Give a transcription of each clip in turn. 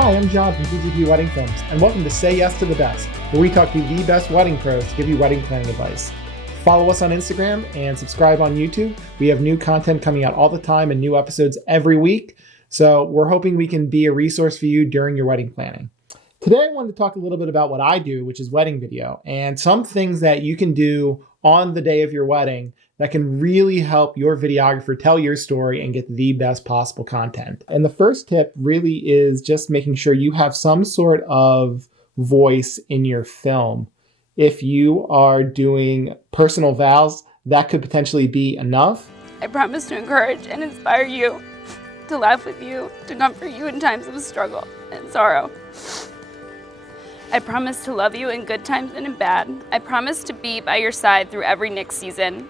Hi, I'm John from PGP Wedding Films, and welcome to Say Yes to the Best, where we talk to the best wedding pros to give you wedding planning advice. Follow us on Instagram and subscribe on YouTube. We have new content coming out all the time and new episodes every week, so we're hoping we can be a resource for you during your wedding planning. Today, I wanted to talk a little bit about what I do, which is wedding video, and some things that you can do on the day of your wedding that can really help your videographer tell your story and get the best possible content. And the first tip really is just making sure you have some sort of voice in your film. If you are doing personal vows, that could potentially be enough. I promise to encourage and inspire you, to laugh with you, to comfort you in times of struggle and sorrow. I promise to love you in good times and in bad. I promise to be by your side through every Knicks season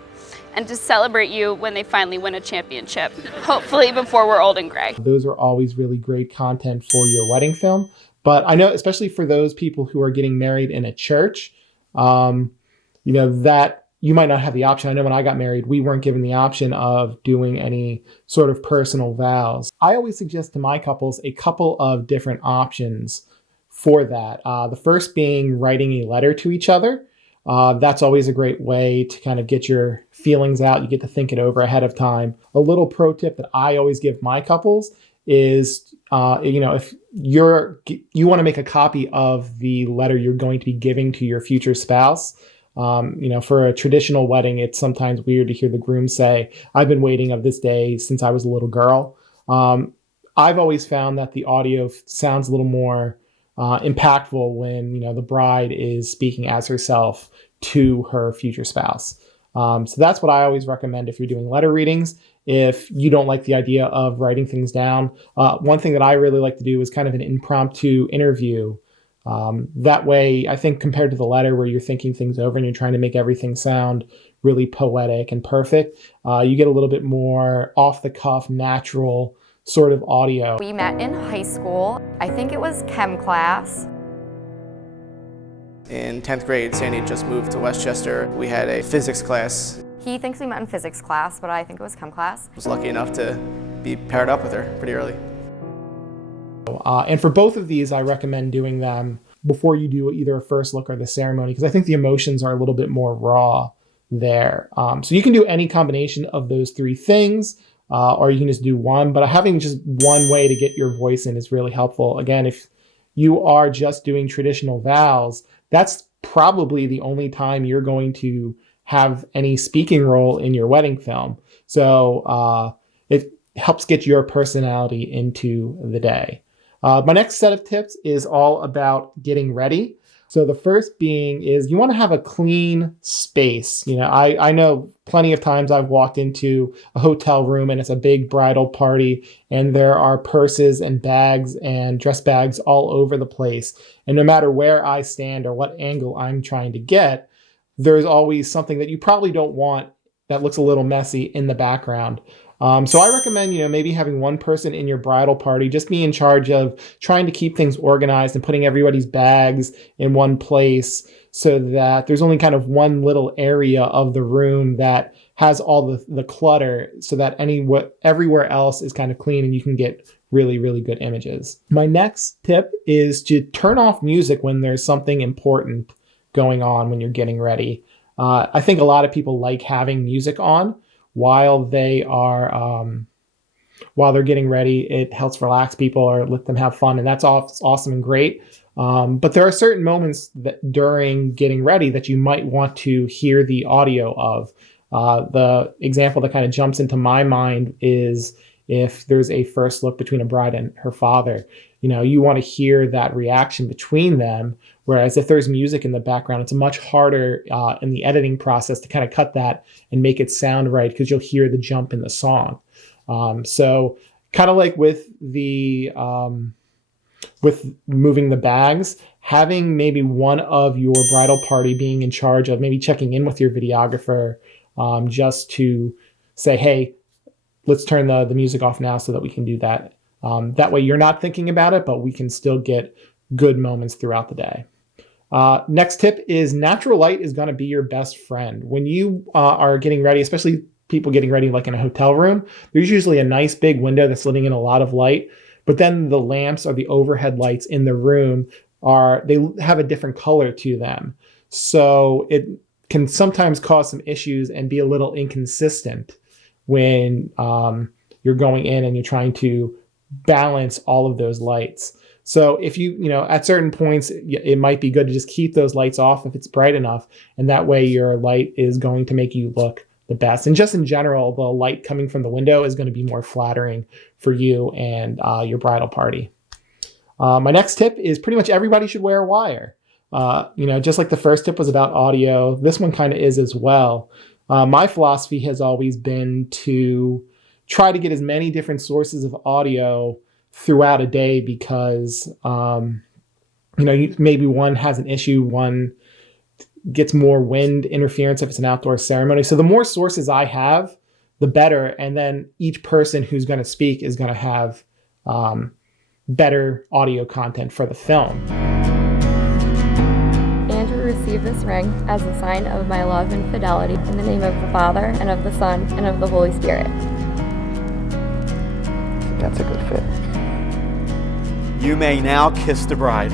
and to celebrate you when they finally win a championship, hopefully before we're old and gray. Those are always really great content for your wedding film. But I know, especially for those people who are getting married in a church, that you might not have the option. I know when I got married, we weren't given the option of doing any sort of personal vows. I always suggest to my couples a couple of different options for that. The first being writing a letter to each other. That's always a great way to kind of get your feelings out. You get to think it over ahead of time. A little pro tip that I always give my couples is, if you want to make a copy of the letter you're going to be giving to your future spouse. For a traditional wedding, it's sometimes weird to hear the groom say, "I've been waiting of this day since I was a little girl." I've always found that the audio sounds a little more impactful when the bride is speaking as herself to her future spouse. So that's what I always recommend if you're doing letter readings. If you don't like the idea of writing things down, one thing that I really like to do is kind of an impromptu interview. That way, I think compared to the letter where you're thinking things over and you're trying to make everything sound really poetic and perfect, you get a little bit more off the cuff, natural sort of audio. We met in high school. I think it was chem class. In 10th grade, Sandy just moved to Westchester. We had a physics class. He thinks we met in physics class, but I think it was chem class. I was lucky enough to be paired up with her pretty early. And for both of these, I recommend doing them before you do either a first look or the ceremony, because I think the emotions are a little bit more raw there. So you can do any combination of those three things. Or you can just do one, but having just one way to get your voice in is really helpful. Again, if you are just doing traditional vows, that's probably the only time you're going to have any speaking role in your wedding film. So it helps get your personality into the day. My next set of tips is all about getting ready. So the first being is you want to have a clean space. I know plenty of times I've walked into a hotel room and it's a big bridal party and there are purses and bags and dress bags all over the place. And no matter where I stand or what angle I'm trying to get, there's always something that you probably don't want that looks a little messy in the background. So I recommend, maybe having one person in your bridal party just be in charge of trying to keep things organized and putting everybody's bags in one place so that there's only kind of one little area of the room that has all the clutter so that everywhere else is kind of clean and you can get really, really good images. My next tip is to turn off music when there's something important going on when you're getting ready. I think a lot of people like having music on while they're getting ready. It helps relax people or let them have fun, and that's awesome and great. But there are certain moments that during getting ready that you might want to hear the audio of. The example that kind of jumps into my mind is if there's a first look between a bride and her father. You want to hear that reaction between them. Whereas if there's music in the background, it's much harder in the editing process to kind of cut that and make it sound right because you'll hear the jump in the song. So kind of like with moving the bags, having maybe one of your bridal party being in charge of maybe checking in with your videographer just to say, hey, let's turn the music off now so that we can do that. That way you're not thinking about it, but we can still get good moments throughout the day. Next tip is natural light is going to be your best friend. When you are getting ready, especially people getting ready like in a hotel room, there's usually a nice big window that's letting in a lot of light. But then the lamps or the overhead lights in the room they have a different color to them. So it can sometimes cause some issues and be a little inconsistent when you're going in and you're trying to balance all of those lights. So if at certain points, it might be good to just keep those lights off if it's bright enough. And that way your light is going to make you look the best. And just in general, the light coming from the window is going to be more flattering for you and your bridal party. My next tip is pretty much everybody should wear a wire. Just like the first tip was about audio, this one kind of is as well. My philosophy has always been to try to get as many different sources of audio throughout a day because, maybe one has an issue, one gets more wind interference if it's an outdoor ceremony. So the more sources I have, the better. And then each person who's going to speak is going to have better audio content for the film. Andrew received this ring as a sign of my love and fidelity in the name of the Father, and of the Son, and of the Holy Spirit. That's a good fit. You may now kiss the bride.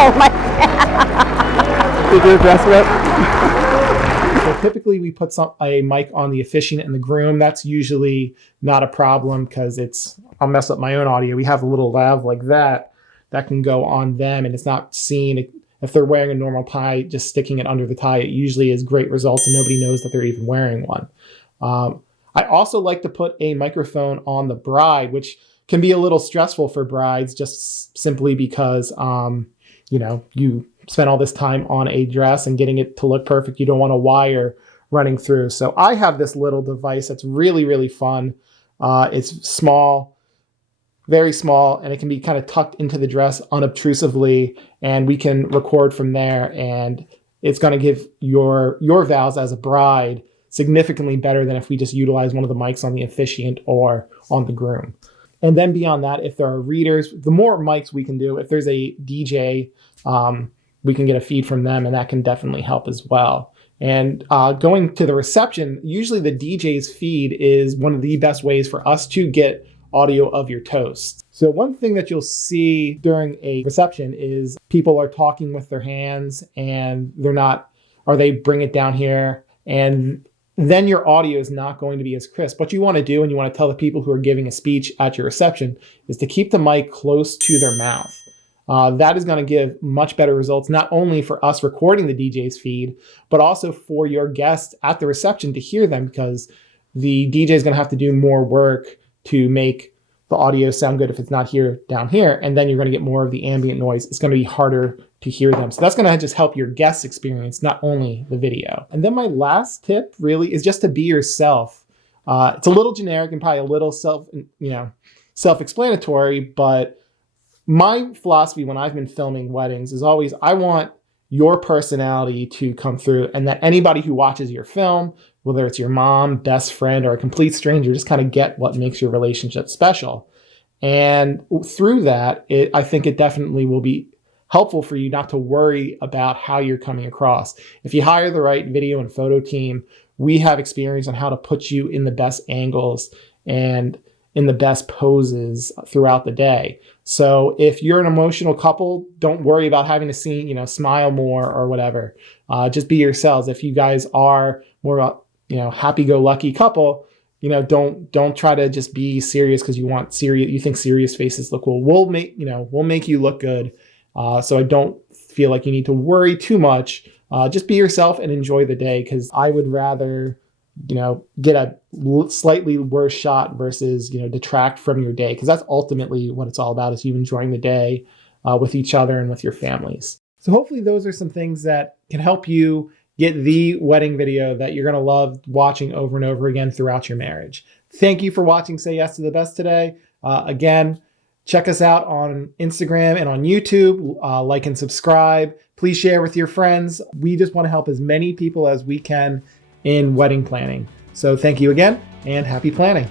Oh my God. Did you dress it? So typically we put a mic on the officiant and the groom. That's usually not a problem because I'll mess up my own audio. We have a little lav like that can go on them and it's not seen. If they're wearing a normal tie, just sticking it under the tie, it usually is great results and nobody knows that they're even wearing one. I also like to put a microphone on the bride, which can be a little stressful for brides just simply because, you spend all this time on a dress and getting it to look perfect. You don't want a wire running through. So I have this little device that's really, really fun. It's small, very small, and it can be kind of tucked into the dress unobtrusively, and we can record from there, and it's going to give your vows as a bride significantly better than if we just utilize one of the mics on the officiant or on the groom. And then beyond that, if there are readers, the more mics we can do. If there's a DJ, we can get a feed from them, and that can definitely help as well. And going to the reception, usually the DJ's feed is one of the best ways for us to get audio of your toast. So one thing that you'll see during a reception is people are talking with their hands and they bring it down here, and then your audio is not going to be as crisp. What you want to do, and you want to tell the people who are giving a speech at your reception, is to keep the mic close to their mouth. That is going to give much better results, not only for us recording the DJ's feed, but also for your guests at the reception to hear them, because the DJ is going to have to do more work to make the audio sound good if it's not here down here, and then you're going to get more of the ambient noise. It's going to be harder to hear them. So that's going to just help your guest experience, not only the video. And then my last tip really is just to be yourself. It's a little generic and probably a little self-explanatory, but my philosophy when I've been filming weddings is always, I want your personality to come through, and that anybody who watches your film, whether it's your mom, best friend, or a complete stranger, just kind of get what makes your relationship special. And through that, I think it definitely will be helpful for you not to worry about how you're coming across. If you hire the right video and photo team, we have experience on how to put you in the best angles and in the best poses throughout the day. So if you're an emotional couple, don't worry about having to smile more or whatever. Just be yourselves. If you guys are more, happy-go-lucky couple, don't try to just be serious because you think serious faces look cool. We'll make you look good. So I don't feel like you need to worry too much. Just be yourself and enjoy the day, because I would rather, get a slightly worse shot versus, detract from your day, because that's ultimately what it's all about, is you enjoying the day with each other and with your families. So hopefully those are some things that can help you get the wedding video that you're going to love watching over and over again throughout your marriage. Thank you for watching Say Yes to the Best today. Again, check us out on Instagram and on YouTube. Like and subscribe. Please share with your friends. We just want to help as many people as we can in wedding planning. So thank you again, and happy planning.